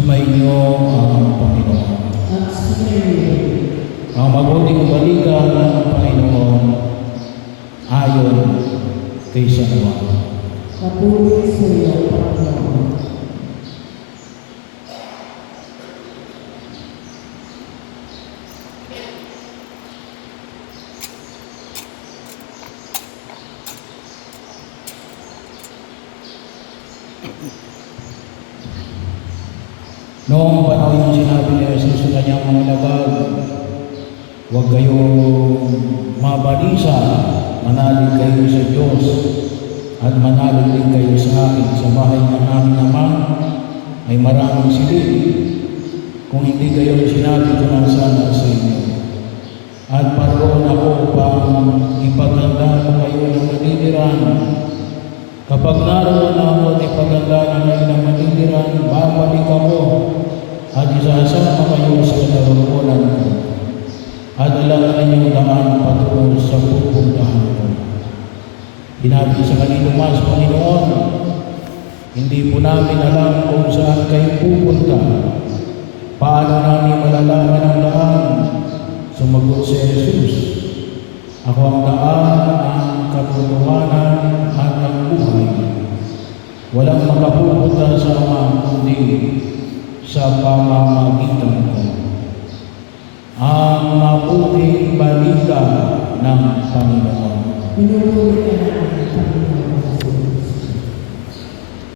Sumainyo ang Panginoon. At sumainyo. Ang mabuting balita ng Panginoon ayon kay San Juan. Papuri sa iyo, Panginoon. Noong panahon yung sinabi ni Jesus sa kanyang mga labag, huwag kayong mabalisa, manalig kayo sa Diyos at manalig din kayo sa akin. Sa bahay ng aming naman ay maraming silid. Kung hindi kayo sinabi ko na sana sa inyo. At paroon ako upang ipaganda ko kayo ng matitiran. Kapag naroon ako at ipaganda na kayo ng matitiran, babalik ako at isasama kayo sa kinaroonan ko. At alam ninyo daan patungo sa pupuntahan ko. Sinabi sa kanino mas, Panginoon, hindi po namin alam kung saan kayo pupunta. Paano namin malalaman ang daan? Sumagot si Jesus, ako ang daan, ang katotohanan, at ang buhay. Walang makapupunta sa Ama kundi sa pamamagitan ko. Ang mabuting balita ng Panginoon. Pinupuri ka